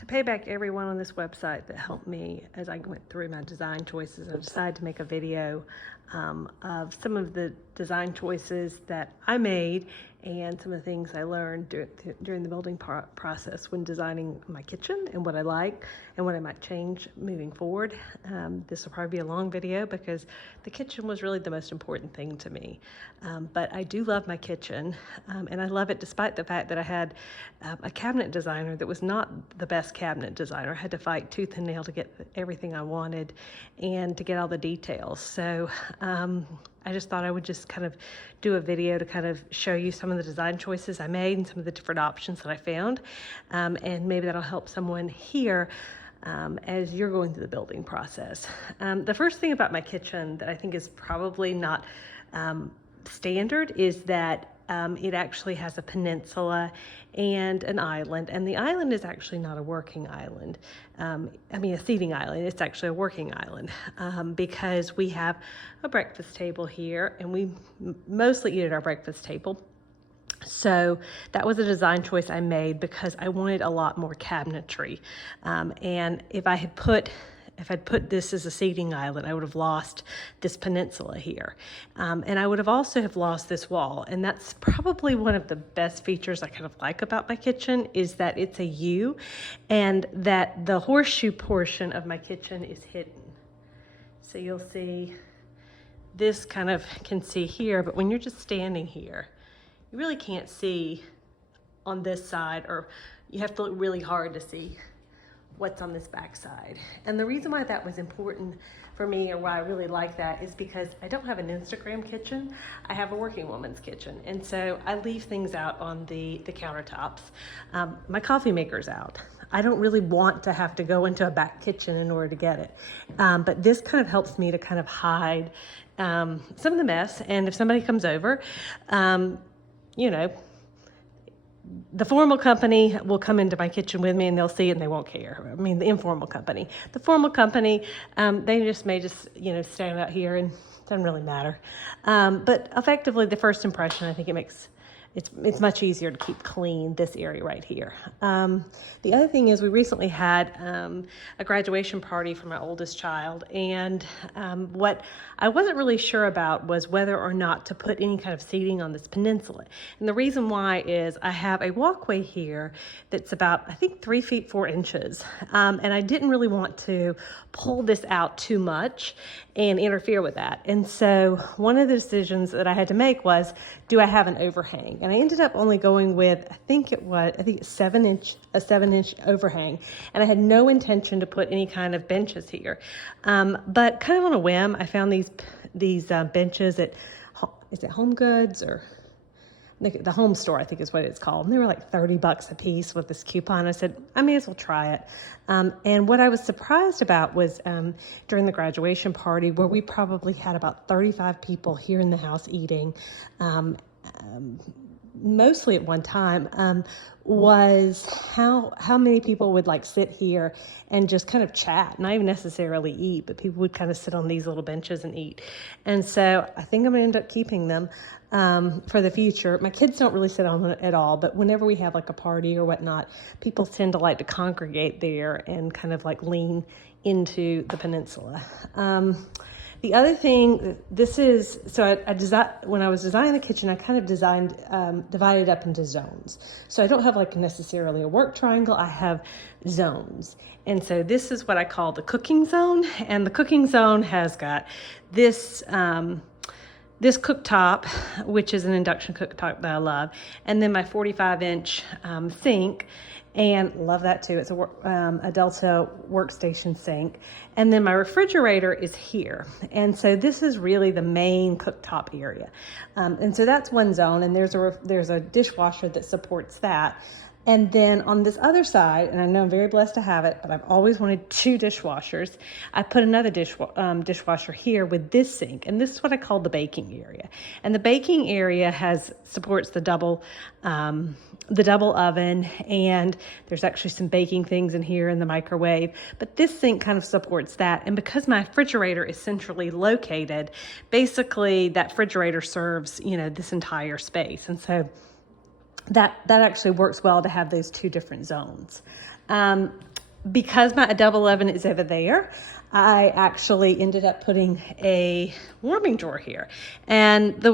To pay back everyone on this website that helped me as I went through my design choices, I decided to make a video of some of the design choices that I made and some of the things I learned during the building process when designing my kitchen, and what I like and what I might change moving forward. This will probably be a long video because the kitchen was really the most important thing to me. But I do love my kitchen, and I love it despite the fact that I had a cabinet designer that was not the best cabinet designer. I had to fight tooth and nail to get everything I wanted and to get all the details. So I just thought I would just kind of do a video to kind of show you some of the design choices I made and some of the different options that I found. And maybe that'll help someone here as you're going through the building process. The first thing about my kitchen that I think is probably not standard is that it actually has a peninsula and an island, and the island is actually not a working island. A seating island. It's actually a working island because we have a breakfast table here, and we mostly eat at our breakfast table. So that was a design choice I made because I wanted a lot more cabinetry, and if I'd put this as a seating island, I would have lost this peninsula here. And I would have also have lost this wall. And that's probably one of the best features I kind of like about my kitchen, is that it's a U and that the horseshoe portion of my kitchen is hidden. So you'll see this kind of can see here, but when you're just standing here, you really can't see on this side, or you have to look really hard to see what's on this back side. And the reason why that was important for me, or why I really like that, is because I don't have an Instagram kitchen. I have a working woman's kitchen. And so I leave things out on the countertops. My coffee maker's out. I don't really want to have to go into a back kitchen in order to get it. But this kind of helps me to kind of hide some of the mess. And if somebody comes over, the formal company will come into my kitchen with me and they'll see it and they won't care. I mean, the informal company. The formal company, they may stand out here and it doesn't really matter. But effectively, the first impression, I think it's much easier to keep clean, this area right here. The other thing is, we recently had a graduation party for my oldest child, and what I wasn't really sure about was whether or not to put any kind of seating on this peninsula. And the reason why is I have a walkway here that's about, I think, 3 feet 4 inches. And I didn't really want to pull this out too much and interfere with that. And so one of the decisions that I had to make was, do I have an overhang? And I ended up only going with, I think it's 7-inch overhang. And I had no intention to put any kind of benches here. But kind of on a whim, I found these benches at, is it Home Goods, or the home store, I think is what it's called. And they were like $30 a piece with this coupon. I said, I may as well try it. And what I was surprised about was during the graduation party, where we probably had about 35 people here in the house eating, mostly at one time, was how many people would like sit here and just kind of chat, not even necessarily eat, but people would kind of sit on these little benches and eat. And so I think I'm gonna end up keeping them for the future. My kids don't really sit on it at all, but whenever we have like a party or whatnot, people tend to like to congregate there and kind of like lean into the peninsula. The other thing, when I was designing the kitchen, I kind of divided up into zones. So I don't have like necessarily a work triangle, I have zones. And so this is what I call the cooking zone. And the cooking zone has got this cooktop, which is an induction cooktop that I love. And then my 45-inch sink. And love that too. It's a Delta workstation sink. And then my refrigerator is here. And so this is really the main cooktop area. And so that's one zone, and there's a dishwasher that supports that. And then on this other side, and I know I'm very blessed to have it, but I've always wanted 2 dishwashers. I put another dishwasher here with this sink, and this is what I call the baking area. And the baking area supports the double oven, and there's actually some baking things in here in the microwave. But this sink kind of supports that, and because my refrigerator is centrally located, basically that refrigerator serves this entire space, and so that actually works well to have those two different zones. Because my double oven is over there, I actually ended up putting a warming drawer here. And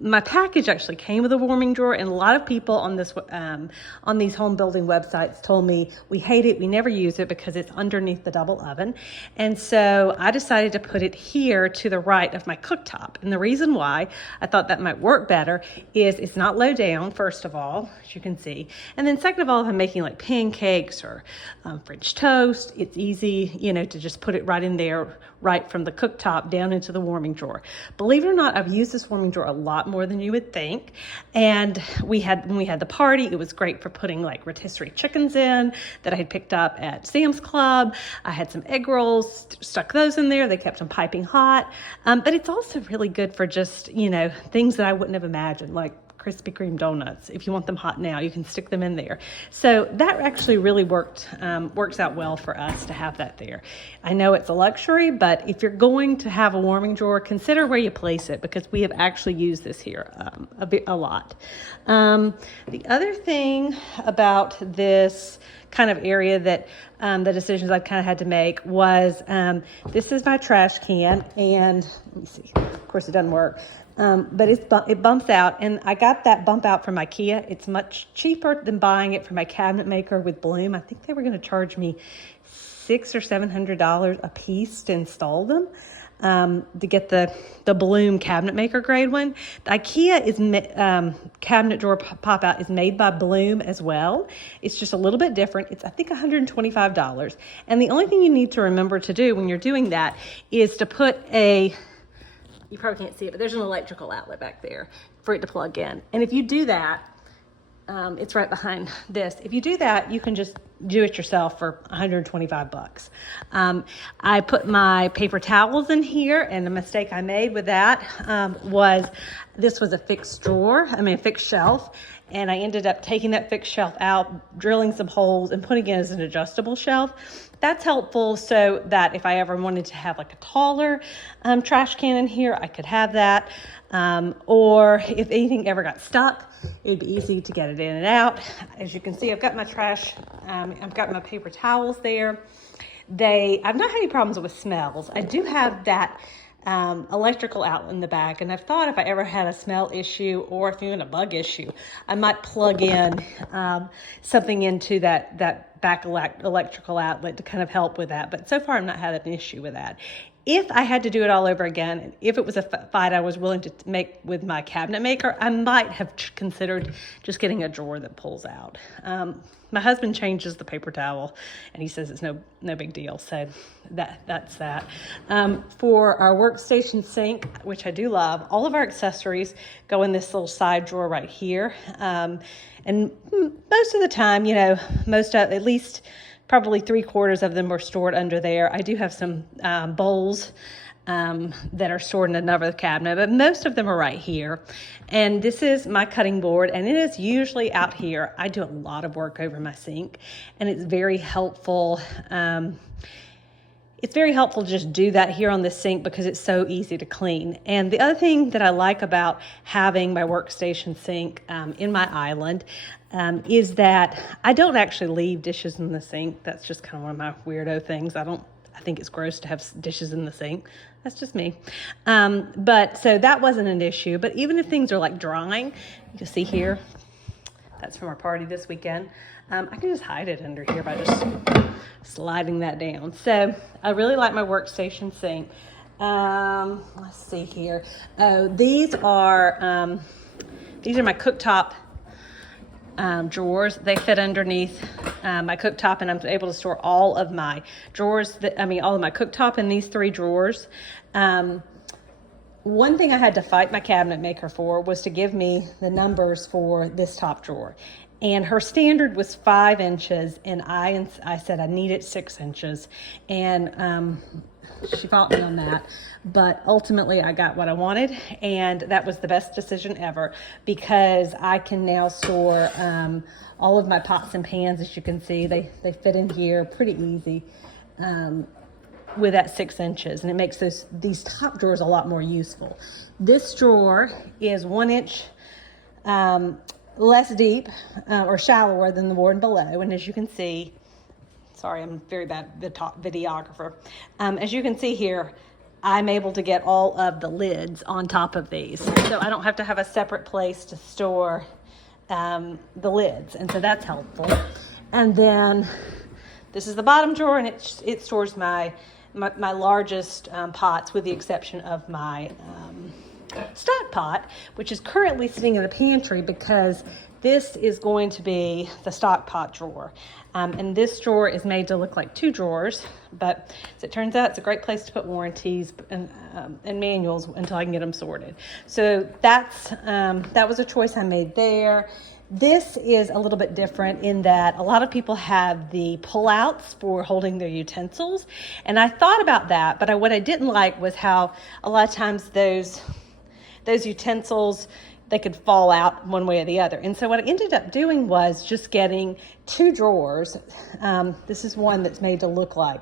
my package actually came with a warming drawer, and a lot of people on these home building websites told me, we hate it, we never use it because it's underneath the double oven. And so I decided to put it here to the right of my cooktop. And the reason why I thought that might work better is it's not low down, first of all, as you can see. And then second of all, if I'm making like pancakes or French toast, it's easy, to just put it right in there, right from the cooktop down into the warming drawer. Believe it or not, I've used this warming drawer a lot more than you would think. And when we had the party, it was great for putting like rotisserie chickens in that I had picked up at Sam's Club. I had some egg rolls, stuck those in there. They kept them piping hot. But it's also really good for just, things that I wouldn't have imagined, like Krispy Kreme donuts. If you want them hot now, you can stick them in there. So that actually really works out well for us to have that there. I know it's a luxury, but if you're going to have a warming drawer, consider where you place it, because we have actually used this here a lot. The other thing about this kind of area that the decisions I kind of had to make was, this is my trash can, and let me see, of course it doesn't work. But it bumps out, and I got that bump out from IKEA. It's much cheaper than buying it from my cabinet maker with Bloom. I think they were going to charge me $600 or $700 a piece to install them, to get the Bloom cabinet maker grade one. The IKEA cabinet drawer pop out is made by Bloom as well. It's just a little bit different. It's, I think, $125. And the only thing you need to remember to do when you're doing that is to put you probably can't see it, but there's an electrical outlet back there for it to plug in. And if you do that, it's right behind this. If you do that, you can just do it yourself for $125. I put my paper towels in here, and the mistake I made with that was this was a fixed shelf. And I ended up taking that fixed shelf out, drilling some holes, and putting it as an adjustable shelf. That's helpful so that if I ever wanted to have like a taller trash can in here, I could have that. Or if anything ever got stuck, it would be easy to get it in and out. As you can see, I've got my I've got my paper towels there. I've not had any problems with smells. I do have that electrical outlet in the back, and I've thought if I ever had a smell issue or if even a bug issue, I might plug in something into that back electrical outlet to kind of help with that. But so far I've not had an issue with that. If I had to do it all over again, and if it was a fight I was willing to make with my cabinet maker, I might have considered just getting a drawer that pulls out. My husband changes the paper towel, and he says it's no big deal. So that's that. For our workstation sink, which I do love, all of our accessories go in this little side drawer right here. And most of the time, at least probably 3/4 of them were stored under there. I do have some bowls that are stored in another cabinet, but most of them are right here. And this is my cutting board, and it is usually out here. I do a lot of work over my sink, and it's very helpful. It's very helpful to just do that here on the sink because it's so easy to clean. And the other thing that I like about having my workstation sink in my island is that I don't actually leave dishes in the sink. That's just kind of one of my weirdo things. I think it's gross to have dishes in the sink. That's just me. But so that wasn't an issue. But even if things are like drying, you can see here, that's from our party this weekend. I can just hide it under here by just sliding that down. So I really like my workstation sink. Let's see here. Oh, these are my cooktop drawers. They fit underneath my cooktop, and I'm able to store all of my drawers, all of my cooktop in these 3 drawers. One thing I had to fight my cabinet maker for was to give me the numbers for this top drawer. And her standard was 5 inches, and I said I needed 6 inches. And she fought me on that. But ultimately, I got what I wanted, and that was the best decision ever because I can now store all of my pots and pans. As you can see, they fit in here pretty easy with that 6 inches, and it makes these top drawers a lot more useful. This drawer is 1 inch less deep or shallower than the one below. And as you can see, sorry, I'm a very bad videographer. As you can see here, I'm able to get all of the lids on top of these. So I don't have to have a separate place to store the lids. And so that's helpful. And then this is the bottom drawer, and it stores my largest pots, with the exception of my stock pot, which is currently sitting in the pantry because this is going to be the stock pot drawer. And this drawer is made to look like two drawers, but as it turns out, it's a great place to put warranties and manuals until I can get them sorted. So that was a choice I made there. This is a little bit different in that a lot of people have the pullouts for holding their utensils. And I thought about that, but what I didn't like was how a lot of times those utensils, they could fall out one way or the other. And so what I ended up doing was just getting two drawers. This is one that's made to look like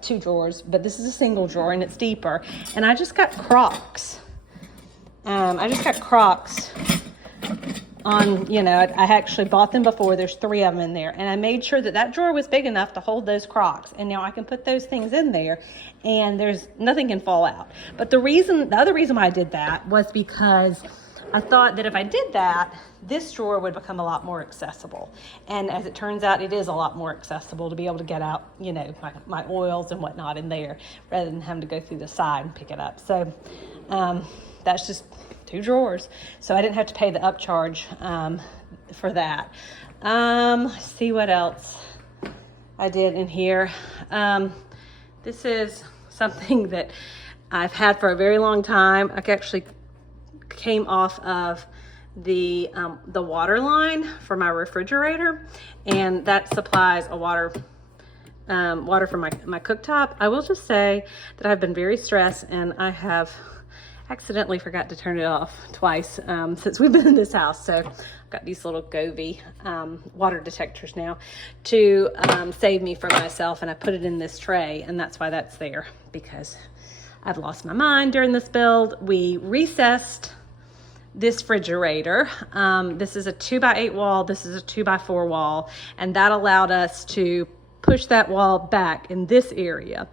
two drawers, but this is a single drawer and it's deeper. And I just got Crocs. On, I actually bought them before. There's 3 of them in there. And I made sure that drawer was big enough to hold those Crocs. And now I can put those things in there and nothing can fall out. But the other reason why I did that was because I thought that if I did that, this drawer would become a lot more accessible. And as it turns out, it is a lot more accessible to be able to get out, my oils and whatnot in there rather than having to go through the side and pick it up. So that's just 2 drawers. So I didn't have to pay the upcharge for that. Let's see what else I did in here. This is something that I've had for a very long time. I actually came off of the water line for my refrigerator, and that supplies a water for my cooktop. I will just say that I've been very stressed, and I have accidentally forgot to turn it off twice since we've been in this house. So I've got these little Govee water detectors now to save me from myself, and I put it in this tray, and that's why that's there, because I've lost my mind during this build. We recessed this refrigerator. This is a 2x8 wall. This is a 2x4 wall, and that allowed us to push that wall back in this area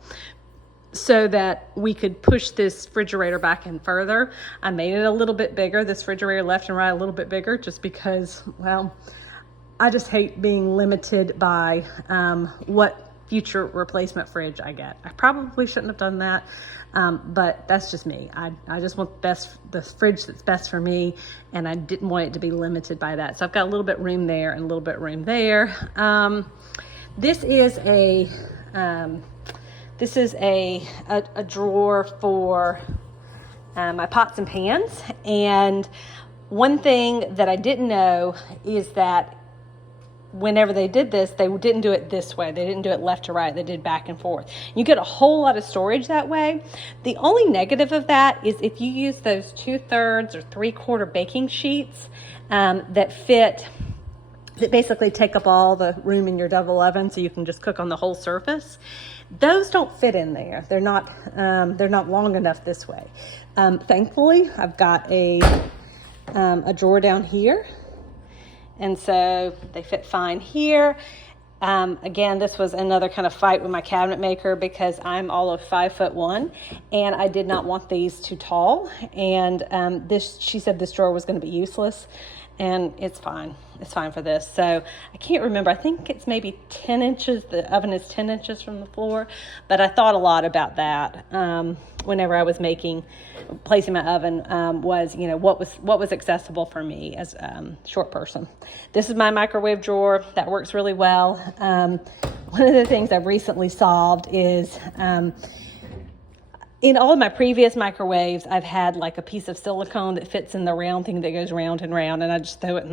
so that we could push this refrigerator back in further. I made it a little bit bigger, this refrigerator left and right a little bit bigger, just because, well, I just hate being limited by what future replacement fridge I get. I probably shouldn't have done that, but that's just me. I just want the fridge that's best for me, and I didn't want it to be limited by that. So I've got a little bit room there and a little bit room there. This is a drawer for my pots and pans. And one thing that I didn't know is that whenever they did this, they didn't do it this way. They didn't do it left to right. They did back and forth. You get a whole lot of storage that way. The only negative of that is if you use those 2/3 or 3/4 baking sheets that basically take up all the room in your double oven, so you can just cook on the whole surface. Those don't fit in there. They're not long enough this way. Thankfully, I've got a drawer down here, and so they fit fine here. Again, this was another kind of fight with my cabinet maker because I'm all of 5'1", and I did not want these too tall. And she said this drawer was going to be useless, and it's fine. It's fine for this. So I can't remember. I think it's maybe 10 inches. The oven is 10 inches from the floor, but I thought a lot about that whenever I was placing my oven, was, what was accessible for me as a short person. This is my microwave drawer. That works really well. One of the things I've recently solved is, in all of my previous microwaves, I've had like a piece of silicone that fits in the round thing that goes round and round, and I just throw it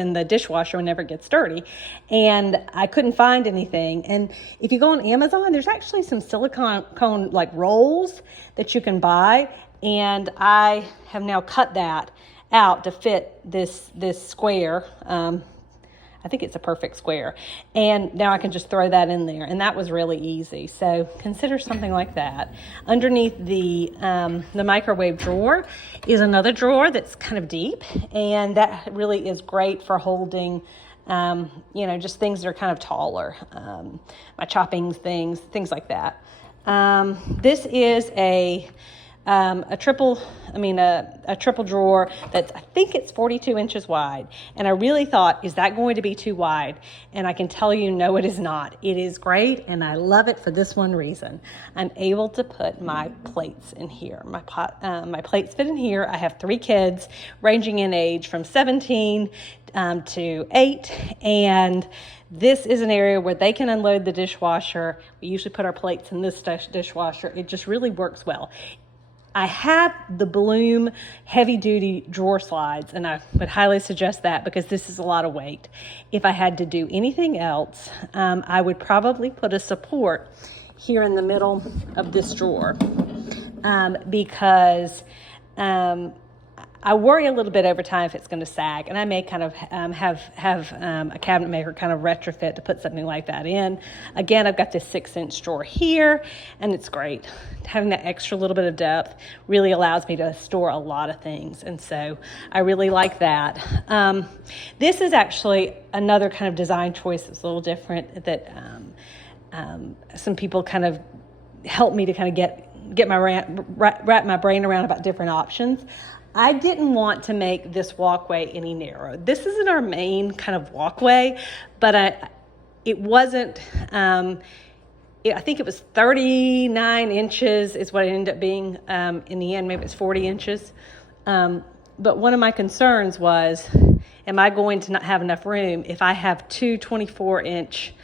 in the dishwasher whenever it gets dirty. And I couldn't find anything. And if you go on Amazon, there's actually some silicone like rolls that you can buy, and I have now cut that out to fit this square. I think it's a perfect square. And now I can just throw that in there, and that was really easy. So consider something like that. Underneath the microwave drawer is another drawer that's kind of deep, and that really is great for holding just things that are kind of taller, my chopping things like that. This is a triple drawer that's, I think it's 42 inches wide. And I really thought, is that going to be too wide? And I can tell you, no, it is not. It is great, and I love it for this one reason. I'm able to put my plates in here. My plates fit in here. I have 3 kids ranging in age from 17 to 8, and this is an area where they can unload the dishwasher. We usually put our plates in this dishwasher. It just really works well. I have the Bloom heavy-duty drawer slides, and I would highly suggest that because this is a lot of weight. If I had to do anything else, I would probably put a support here in the middle of this drawer because I worry a little bit over time if it's going to sag, and I may kind of have a cabinet maker kind of retrofit to put something like that in. Again, I've got this 6-inch drawer here, and it's great. Having that extra little bit of depth really allows me to store a lot of things, and so I really like that. This is actually another kind of design choice that's a little different that some people kind of helped me to kind of get my wrap my brain around about different options. I didn't want to make this walkway any narrow. This isn't our main kind of walkway, but it wasn't, I think it was 39 inches is what it ended up being in the end. Maybe it's 40 inches. But one of my concerns was, am I going to not have enough room if I have 2 24-inch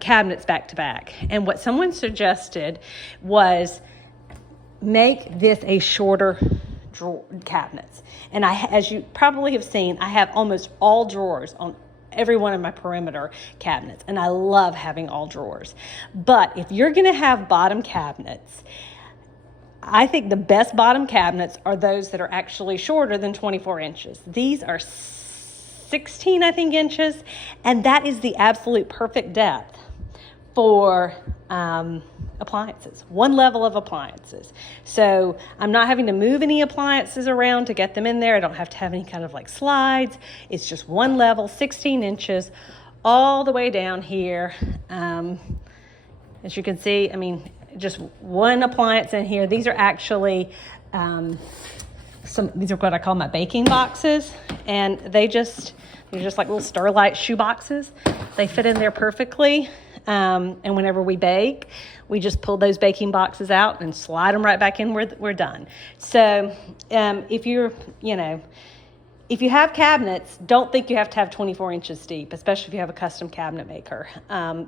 cabinets back to back? And what someone suggested was make this a shorter cabinets. And as you probably have seen, I have almost all drawers on every one of my perimeter cabinets, and I love having all drawers. But if you're going to have bottom cabinets, I think the best bottom cabinets are those that are actually shorter than 24 inches. These are 16, I think, inches, and that is the absolute perfect depth for appliances, one level of appliances. So I'm not having to move any appliances around to get them in there. I don't have to have any kind of like slides. It's just one level, 16 inches, all the way down here. As you can see, I mean, just one appliance in here. These are actually these are what I call my baking boxes, and they're just like little Sterlite shoe boxes. They fit in there perfectly. And whenever we bake, we just pull those baking boxes out and slide them right back in where we're done. So if you have cabinets, don't think you have to have 24 inches deep, especially if you have a custom cabinet maker.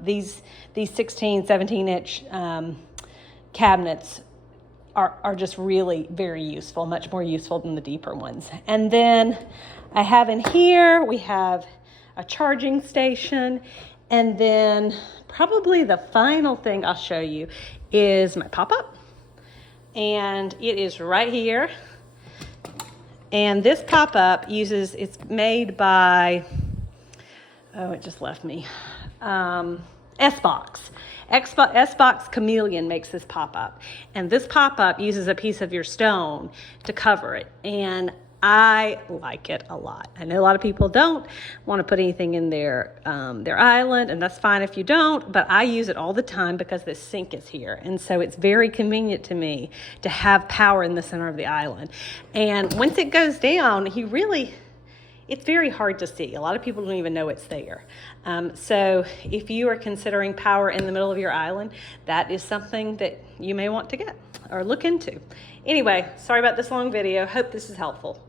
These 16, 17-inch cabinets are just really very useful, much more useful than the deeper ones. And then I have in here, we have a charging station. And then probably the final thing I'll show you is my pop-up. And it is right here. And this pop-up it's made by, it just left me, S-Box. S-Box Chameleon makes this pop-up. And this pop-up uses a piece of your stone to cover it. And I like it a lot. I know a lot of people don't want to put anything in their island, and that's fine if you don't, but I use it all the time because this sink is here. And so it's very convenient to me to have power in the center of the island. And once it goes down, it's very hard to see. A lot of people don't even know it's there. So if you are considering power in the middle of your island, that is something that you may want to get or look into. Anyway, sorry about this long video. Hope this is helpful.